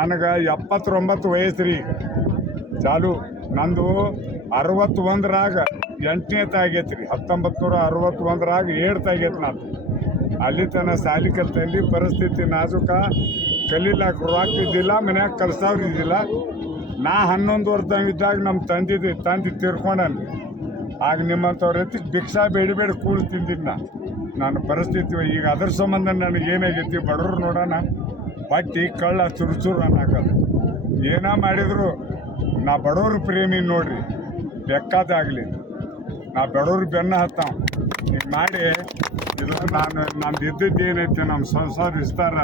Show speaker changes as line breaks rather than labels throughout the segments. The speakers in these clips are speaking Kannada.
ನನಗೆ ಎಪ್ಪತ್ತೊಂಬತ್ತು ವಯಸ್ಸು ರೀ ಚಾಲು, ನಂದು ಅರವತ್ತೊಂದರಾಗ ಎಂಟನೇ ತಾಗೈತೆ ರೀ ಹತ್ತೊಂಬತ್ತು ನೂರ ಅರವತ್ತೊಂದರಾಗ ಏಳು ತಾಗೈತೆ ನಾನು. ಅಲ್ಲಿ ತನ ಸಾಲಿ ಕಲ್ತಲ್ಲಿ ಪರಿಸ್ಥಿತಿ ನಾಜುಕ. ಕಲೀಲಾಕ ರೊಕ್ಕ ಮನ್ಯಾಗ ಕಲ್ಸವ್ರು ಇದ್ದಿಲ್ಲ. ನಾ ಹನ್ನೊಂದು ವರ್ಷದಂಗಿದ್ದಾಗ ನಮ್ಮ ತಂದಿದ್ದು ತಂದೆ ತೀರ್ಕೊಂಡನ್ರಿ. ಆಗ ನಿಮ್ಮಂಥವ್ರ ಎತ್ತಿ ಭಿಕ್ಷಾ ಬೇಡಿ ಬೇಡಿ ಕೂಳು ತಿಂದಿದ್ದು ನಾನು ನನ್ನ ಪರಿಸ್ಥಿತಿ ಈಗ ಅದ್ರ ಸಂಬಂಧ ನನಗೆ ಏನಾಗೈತಿ ಬಡವ್ರು ನೋಡೋಣ. ಬಟ್ಟಿ, ಕಳ್ಳ, ಚುರು ಚುರು ಅನ್ನಕದು ಏನೇ ಮಾಡಿದ್ರು, ನಾ ಬಡವ್ರ ಪ್ರೇಮಿ ನೋಡ್ರಿ ಬೆಕ್ಕಾದಾಗಲಿ ನಾ ಬಡವ್ರ ಬೆನ್ನ ಹತ್ತಾವ. ಈಗ ಮಾಡಿ ಇದು ನಾನು ನಮ್ದು ಇದ್ದಿದ್ದು ಏನೈತೆ ನಮ್ಮ ಸಂಸಾರ ವಿಸ್ತಾರ.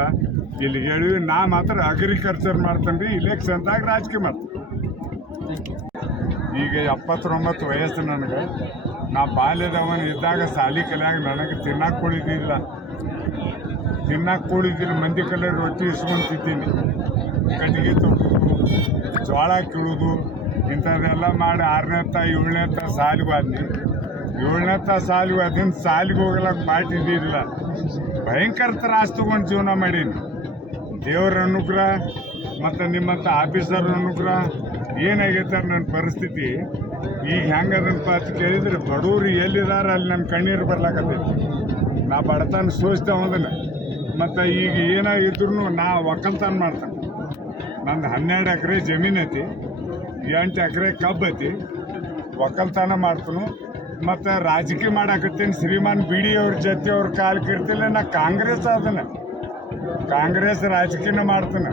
ಇಲ್ಲಿ ಹೇಳಿವಿ, ನಾ ಮಾತ್ರ ಅಗ್ರಿಕಲ್ಚರ್ ಮಾಡ್ತೇನೆ ರೀ ಇಲೆಕ್ಷನ್ದಾಗ ರಾಜಕೀಯ ಮಾಡ್ತೀನಿ. ಈಗ ಎಪ್ಪತ್ತೊಂಬತ್ತು ವಯಸ್ಸು ನನಗೆ. ನಾ ಬಾಲ್ಯದವನು ಇದ್ದಾಗ ಸಾಲಿ ಕಲ್ಯಾಗ ನನಗೆ ತಿನ್ನಕ್ಕೆ ಕುಳಿದಿಲ್ಲ ತಿನ್ನಕ್ಕೆ ಕೂಡಿದ್ದೀನಿ ಮಂದಿ ಕಲ್ಲೇ ರೊಟ್ಟಿ ಇಸ್ಕೊಂಡು ತಿಂತೀನಿ ಕಟ್ಟಿಗೆ ತೊಟ್ಟುದು ಜೋಳ ಕೀಳೋದು, ಇಂಥದ್ದೆಲ್ಲ ಮಾಡಿ ಆರನೇ ತ, ಏಳನೇ ತ ಸಾಲಿಗೆ ಹೋದ್ನಿ ಏಳನೇ ತ ಸಾಲಿಗೆ ಹೋದಿನ ಸಾಲಿಗೆ ಹೋಗ್ಲಕ್ಕೆ ಮಾಡಿದ್ದಿಲ್ಲ ಭಯಂಕರ ತ್ರಾಸ ತೊಗೊಂಡು ಜೀವನ ಮಾಡೀನಿ. ದೇವರ ಅನುಗ್ರಹ ಮತ್ತು ನಿಮ್ಮಂಥ ಆಫೀಸರ್ ಅನುಗ್ರಹ ಏನಾಗೈತೆ ನನ್ನ ಪರಿಸ್ಥಿತಿ. ಈಗ ಹೆಂಗದನಪ್ಪ ಅಂತ ಕೇಳಿದ್ರೆ ಬಡವರು ಎಲ್ಲಿದ್ದಾರೆ ಅಲ್ಲಿ ನನ್ನ ಕಣ್ಣೀರು ಬರ್ಲಾಕತ್ತೈತಿ. ನಾ ಬಡತನ ಸೋಚ್ತೇವಂದನ ಮತ್ತು ಈಗ ಏನಾಗಿದ್ರು ನಾ ಒಕ್ಕಲ್ತನ ಮಾಡ್ತಾನೆ ನಂದು ಹನ್ನೆರಡು ಎಕರೆ ಜಮೀನು ಐತಿ, ಎಂಟು ಎಕರೆ ಕಬ್ಬು ಐತಿ, ಒಕ್ಕಲ್ತನ ಮಾಡ್ತನು. ಮತ್ತು ರಾಜಕೀಯ ಮಾಡಾಕತ್ತೀನಿ, ಶ್ರೀಮಾನ್ ಬಿ ಡಿ ಅವ್ರ ಜೊತೆ ಅವ್ರ ಕಾಲು ಕಿರ್ತಿಲ್ಲ, ನಾ ಕಾಂಗ್ರೆಸ್ ಅದನ್ನು ಕಾಂಗ್ರೆಸ್ ರಾಜಕೀಯ ಮಾಡ್ತಾನೆ.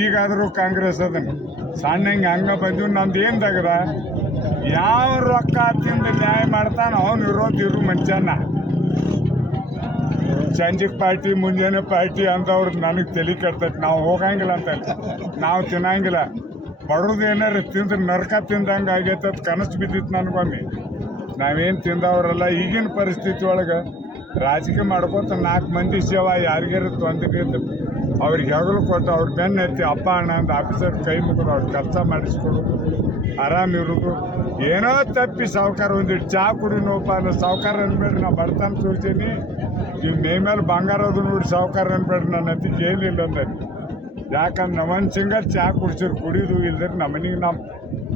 ಈಗಾದರೂ ಕಾಂಗ್ರೆಸ್ ಅದನ್ನು ಸಣ್ಣ ಹಿಂಗೆ ಹಂಗೆ ಬಂದು ನಂದು ಏನು ತಗದ ಯಾವ ರೊಕ್ಕ ತಿಂದು ನ್ಯಾಯ ಮಾಡ್ತಾನೆ ಅವನು ಇರೋದು ಇರು ಮನುಷ್ಯನ ಸಂಜೆಗೆ ಪಾರ್ಟಿ, ಮುಂಜಾನೆ ಪಾರ್ಟಿ ಅಂತ ಅವ್ರು ನನಗೆ ತಲೆ ಕಟ್ತೈತೆ ನಾವು ಹೋಗಂಗಿಲ್ಲ ಅಂತ. ನಾವು ತಿನ್ನಂಗಿಲ್ಲ. ಬಡವ್ರದ್ದು ಏನಾರು ತಿಂದ್ರೆ ನರಕ ತಿಂದಂಗೆ ಆಗೈತೆ ಕನಸು ಬಿದ್ದಿತ್ತು ನನಗೊಮ್ಮೆ. ನಾವೇನು ತಿಂದವರಲ್ಲ, ಈಗಿನ ಪರಿಸ್ಥಿತಿ ಒಳಗೆ ರಾಜಕೀಯ ಮಾಡ್ಕೊತ ನಾಲ್ಕು ಮಂದಿ ಸೇವಾ ಯಾರಿಗಾರು ತೊಂದರೆ ಅವ್ರಿಗೆ ಹೆಗಲು ಕೊಟ್ಟು ಅವ್ರ ಬೆನ್ನು ಎತ್ತಿ, ಅಪ್ಪ, ಅಣ್ಣ ಅಂತ ಆಫೀಸರ್ ಕೈ ಮುಗಿದು ಅವ್ರ ಕೆಲಸ ಮಾಡಿಸ್ಕೊಡೋದು ಆರಾಮಿರೋದು ಏನೋ ತಪ್ಪಿ ಸಾವುಕಾರ ಒಂದಿಟ್ಟು ಚಾ ಕುಡಿ ನೋಪ ಅನ್ನೋ ಸಾವುಕಾರ ಅನ್ಬೇಡ್ರಿ ನಾ ಬಡತನ ತೋರ್ಸೀನಿ. ಈ ಮೇ ಮೇಲೆ ಬಂಗಾರ ಅದು ನೋಡಿ ಸಾವುಕಾರ ಅನ್ಬೇಡ್ರಿ, ನನ್ನ ಅತಿ ಜೈಲಿಲ್ಲ ಅಂದರಿ. ಯಾಕಂದ್ರೆ ನಮ್ಮನ್ ಸಿಂಗಲ್ ಚಾ ಕುಡ್ಸಿರು ಕುಡಿದು ಇಲ್ದ್ರೆ ನಮ್ಮನಿಗೆ ನಮ್ಮ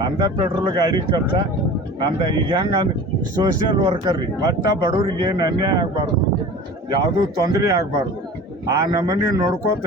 ನಂದ ಪೆಟ್ರೋಲ್ ಗಾಡಿ ಖರ್ಚ, ನಂದ ಈಗ ಹೆಂಗೆ ಅಂದ್ರೆ ಸೋಷಿಯಲ್ ವರ್ಕರ್ ರೀ. ಒಟ್ಟ ಬಡವ್ರಿಗೆ ಏನು ಅನ್ಯಾಯ ಆಗಬಾರ್ದು, ಯಾವುದೂ ತೊಂದರೆ ಆಗಬಾರ್ದು. ಆ ನಮನಿ ನೋಡ್ಕೋತ